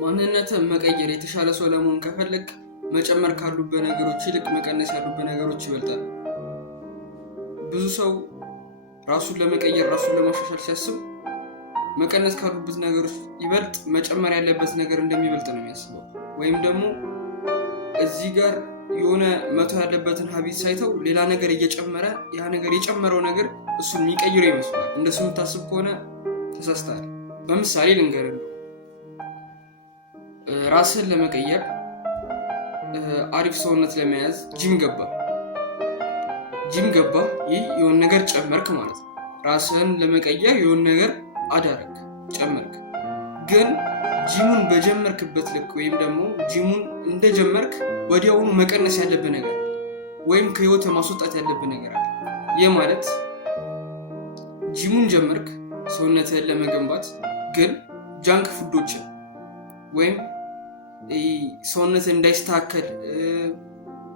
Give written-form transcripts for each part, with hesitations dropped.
ማንነትን መቀየር የተሻለ ሰው ለመሆን ከፈለክ መጨመር ካሉበት ነገሮች ይልቅ መቀነስ ያሉበት ነገሮች ይበልጣል። ብዙ ሰው ራሱን ለመቀየር ራሱን ለማሻሻል ሲያስብ መቀነስ ካሉበት ነገሮች ይበልጥ መጨመር ያለበት ነገር እንደሚበልጥ ነው የሚያስበው። ወይም ደግሞ እዚህ ጋር የሆነ መቶ ያለበትን ሀቢት ሳይተው ሌላ ነገር እየጨመረ ያ ነገር የጨመረው ነገር እሱን የሚቀይረው ይመስላል። እንደሱ የምታስብ ከሆነ ተሳስተሃል። በምሳሌ ልንገርህ፣ ራስን ለመቀየር አሪፍ ሰውነት ለመያዝ ጂም ገባ። ይህ የሆነ ነገር ጨመርክ ማለት ነው። ራስን ለመቀየር የሆነ ነገር አዳረክ ጨመርክ። ግን ጂሙን በጀመርክበት ልክ ወይም ደግሞ ጂሙን እንደጀመርክ ወዲያውኑ መቀነስ ያለብህ ነገር ወይም ከህይወት ማስወጣት ያለብህ ነገር አለ። ይህ ማለት ጂሙን ጀመርክ ሰውነትህን ለመገንባት፣ ግን ጃንክ ፉዶችን ወይም ሰውነት እንዳይስተካከል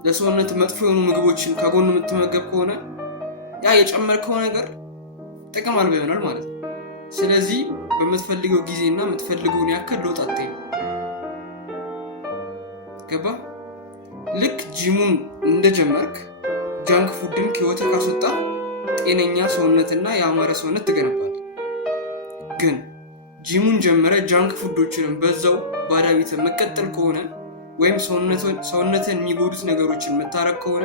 ለሰውነት መጥፎ የሆኑ ምግቦችን ከጎን የምትመገብ ከሆነ ያ የጨመርከው ነገር ጥቅም አልባ ይሆናል ማለት ነው። ስለዚህ በምትፈልገው ጊዜና የምትፈልገውን ያክል ለውጥ አታይም። ገባ? ልክ ጂሙን እንደጀመርክ ጃንክ ፉድን ከህይወትህ ካስወጣ ጤነኛ ሰውነትና የአማረ ሰውነት ትገነባለህ። ግን ጂሙን ጀመረ ጃንክ ፉዶችንም በዛው ባዳቢት መቀጠል ከሆነ ወይም ሰውነትን የሚጎዱት ነገሮችን የምታረግ ከሆነ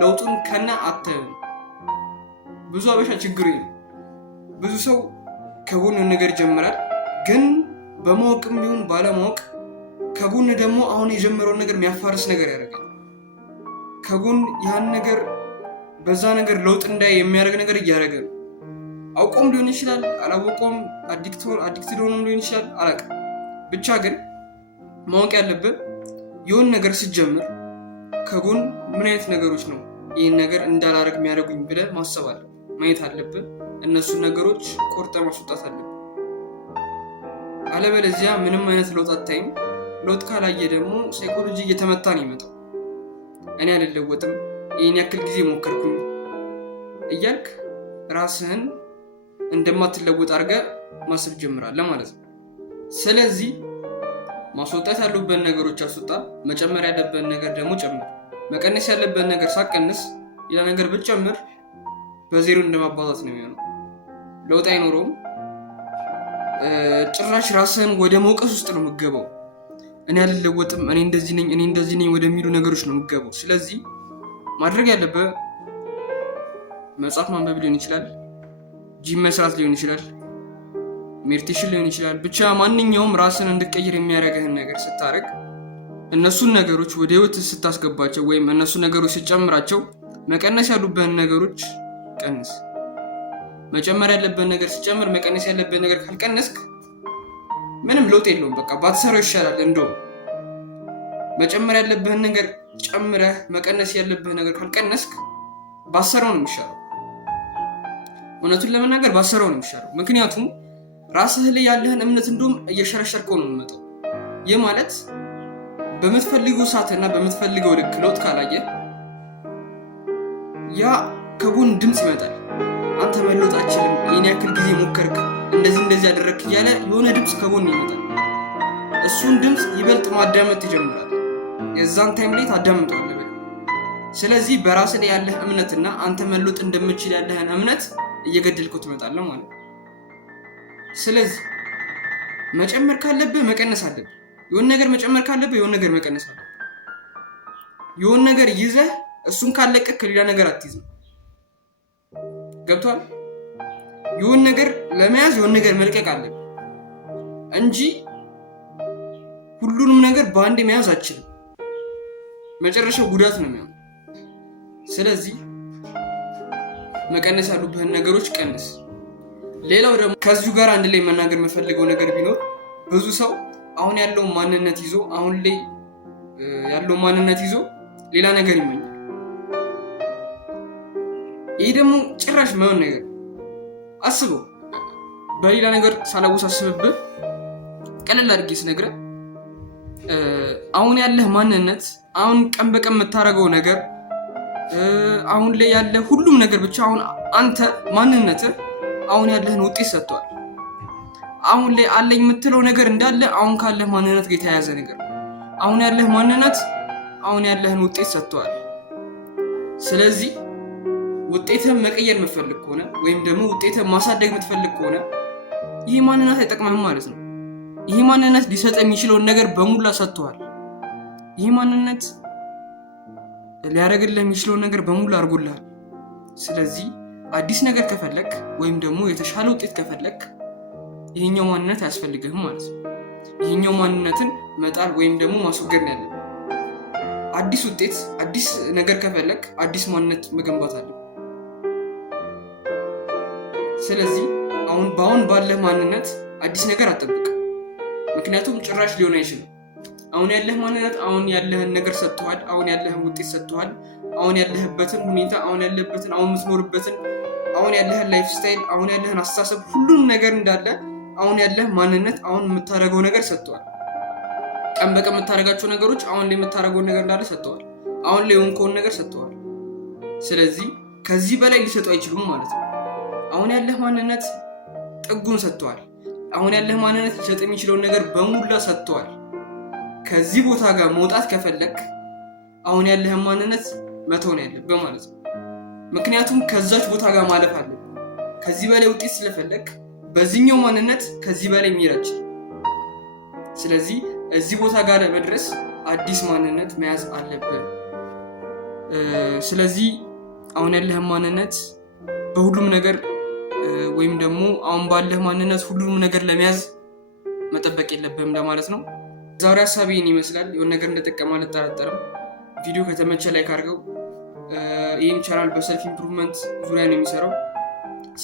ለውጡን ከና አታየውም። ብዙ አበሻ ችግሩ ነው። ብዙ ሰው ከጎን ነገር ይጀምራል፣ ግን በማወቅም ቢሆን ባለማወቅ ከጎን ደግሞ አሁን የጀመረውን ነገር የሚያፋርስ ነገር ያደርጋል። ከጎን ያን ነገር በዛ ነገር ለውጥ እንዳይ የሚያደርግ ነገር እያደረገ ነው። አውቆም ሊሆን ይችላል፣ አላወቀውም፣ አዲክትድ ሆኖም ሊሆን ይችላል፣ አላውቅም። ብቻ ግን ማወቅ ያለብን የሆን ነገር ስትጀምር ከጎን ምን አይነት ነገሮች ነው ይህን ነገር እንዳላረግ የሚያደርጉኝ ብለህ ማሰብ አለ ማየት አለብን። እነሱን ነገሮች ቆርጠ ማስወጣት አለብን። አለበለዚያ ምንም አይነት ለውጥ አታይም። ለውጥ ካላየ ደግሞ ሳይኮሎጂ እየተመታ ነው ይመጣው። እኔ አልለወጥም፣ ይህን ያክል ጊዜ ሞከርኩኝ እያልክ ራስህን እንደማትለወጥ አድርገህ ማሰብ ጀምራለህ ማለት ነው። ስለዚህ ማስወጣት ያሉበት ነገሮች አስወጣ፣ መጨመር ያለበት ነገር ደግሞ ጨምር። መቀነስ ያለበት ነገር ሳቀንስ ሌላ ነገር ብትጨምር በዜሮ እንደማባዛት ነው የሚሆነው። ለውጥ አይኖረውም። ጭራሽ ራስህን ወደ መውቀስ ውስጥ ነው የምትገባው። እኔ አልለወጥም፣ እኔ እንደዚህ ነኝ ወደሚሉ ነገሮች ነው የምትገባው። ስለዚህ ማድረግ ያለበት መጽሐፍ ማንበብ ሊሆን ይችላል፣ ጂም መስራት ሊሆን ይችላል፣ ሜዲቴሽን ሊሆን ይችላል። ብቻ ማንኛውም ራስን እንድትቀይር የሚያደርግህን ነገር ስታደርግ እነሱን ነገሮች ወደ ህይወት ስታስገባቸው ወይም እነሱ ነገሮች ስጨምራቸው መቀነስ ያሉብህን ነገሮች ቀንስ። መጨመር ያለብህን ነገር ሲጨምር መቀነስ ያለብህን ነገር ካልቀነስክ ምንም ለውጥ የለውም። በቃ ባትሰራው ይሻላል። እንደውም መጨመር ያለብህን ነገር ጨምረህ መቀነስ ያለብህን ነገር ካልቀነስክ ባትሰራው ነው የሚሻለው። እውነቱን ለመናገር ባትሰራው ነው የሚሻለው። ምክንያቱም ራስህ ላይ ያለህን እምነት እንደውም እየሸረሸርከው ነው የሚመጣው። ይህ ማለት በምትፈልገው ሰዓትና በምትፈልገው ልክ ለውጥ ካላየ ያ ከጎን ድምፅ ይመጣል። አንተ መለወጥ አትችልም፣ ይህን ያክል ጊዜ ሞከርክ፣ እንደዚህ ያደረግክ እያለ የሆነ ድምፅ ከጎን ይመጣል። እሱን ድምፅ ይበልጥ ማዳመጥ ትጀምራለህ። የዛን ታይም ላይ ታዳምጠዋለህ። ስለዚህ በራስ ላይ ያለህ እምነትና አንተ መለወጥ እንደምችል ያለህን እምነት እየገደልከው ትመጣለህ ማለት ነው። ስለዚህ መጨመር ካለብህ መቀነስ አለብህ። የሆነ ነገር መጨመር ካለብህ የሆነ ነገር መቀነስ አለብህ። የሆነ ነገር ይዘህ እሱን ካለቀቅ ሌላ ነገር አትይዝም። ገብቷል? የሆነ ነገር ለመያዝ የሆነ ነገር መልቀቅ አለብህ እንጂ ሁሉንም ነገር በአንድ መያዝ አትችልም። መጨረሻው ጉዳት ነው የሚሆነው። ስለዚህ መቀነስ ያሉብህን ነገሮች ቀንስ። ሌላው ደግሞ ከዚሁ ጋር አንድ ላይ መናገር የምፈልገው ነገር ቢኖር ብዙ ሰው አሁን ያለውን ማንነት ይዞ ሌላ ነገር ይመኛል። ይህ ደግሞ ጭራሽ ማይሆን ነገር። አስበው፣ በሌላ ነገር ሳላወሳስብብህ ቀለል አድርጌ ስነግርህ አሁን ያለህ ማንነት፣ አሁን ቀን በቀን የምታደርገው ነገር፣ አሁን ላይ ያለ ሁሉም ነገር ብቻ አሁን አንተ ማንነትህ አሁን ያለህን ውጤት ሰጥቷል። አሁን ላይ አለኝ የምትለው ነገር እንዳለ አሁን ካለህ ማንነት ጋር የተያያዘ ነገር። አሁን ያለህ ማንነት አሁን ያለህን ውጤት ሰጥቷል። ስለዚህ ውጤትህን መቀየር የምትፈልግ ከሆነ ወይም ደግሞ ውጤትህን ማሳደግ የምትፈልግ ከሆነ ይህ ማንነት አይጠቅምህም ማለት ነው። ይህ ማንነት ሊሰጥ የሚችለውን ነገር በሙላ ሰጥቷል። ይህ ማንነት ሊያደርግልህ የሚችለውን ነገር በሙላ አድርጎልሃል። ስለዚህ አዲስ ነገር ከፈለክ ወይም ደግሞ የተሻለ ውጤት ከፈለክ ይሄኛው ማንነት አያስፈልግህም ማለት ነው። ይሄኛው ማንነትን መጣል ወይም ደግሞ ማስወገድ ነው ያለብህ። አዲስ ውጤት አዲስ ነገር ከፈለክ አዲስ ማንነት መገንባት አለብህ። ስለዚህ በአሁን ባለህ ማንነት አዲስ ነገር አትጠብቅ። ምክንያቱም ጭራሽ ሊሆን አይችልም። አሁን ያለህ ማንነት አሁን ያለህን ነገር ሰጥቷል። አሁን ያለህን ውጤት ሰጥቷል። አሁን ያለህበትን ሁኔታ አሁን ያለህበትን አሁን የምትኖርበትን አሁን ያለህን ላይፍ ስታይል አሁን ያለህን አስተሳሰብ ሁሉም ነገር እንዳለ አሁን ያለህ ማንነት አሁን የምታደርገው ነገር ሰጥቷል። ቀን በቀን የምታደርጋቸው ነገሮች አሁን ላይ የምታደርገው ነገር እንዳለ ሰጥቷል። አሁን ላይ የሆንከውን ነገር ሰጥቷል። ስለዚህ ከዚህ በላይ ሊሰጡ አይችሉም ማለት ነው። አሁን ያለህ ማንነት ጥጉን ሰጥቷል። አሁን ያለህ ማንነት ሊሰጥ የሚችለውን ነገር በሙላ ሰጥቷል። ከዚህ ቦታ ጋር መውጣት ከፈለክ አሁን ያለህን ማንነት መተው ነው ያለብህ ማለት ነው። ምክንያቱም ከዛች ቦታ ጋር ማለፍ አለብህ። ከዚህ በላይ ውጤት ስለፈለክ በዚህኛው ማንነት ከዚህ በላይ የሚራጭ። ስለዚህ እዚህ ቦታ ጋር ለመድረስ አዲስ ማንነት መያዝ አለብህ። ስለዚህ አሁን ያለህን ማንነት በሁሉም ነገር ወይም ደግሞ አሁን ባለህ ማንነት ሁሉንም ነገር ለመያዝ መጠበቅ የለብህም ለማለት ነው። ዛሬ ሀሳቤ ይህን ይመስላል። የሆነ ነገር እንደጠቀመህ አልጠራጠርም። ቪዲዮ ከተመቸ ላይክ አድርገው። ይህን ቻናል በሰልፍ ኢምፕሩቭመንት ዙሪያ ነው የሚሰራው።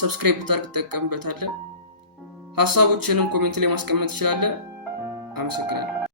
ሰብስክራይብ ብታደርግ ትጠቀምበታለህ። ሀሳቦችንም ኮሜንት ላይ ማስቀመጥ ትችላለህ። አመሰግናለሁ።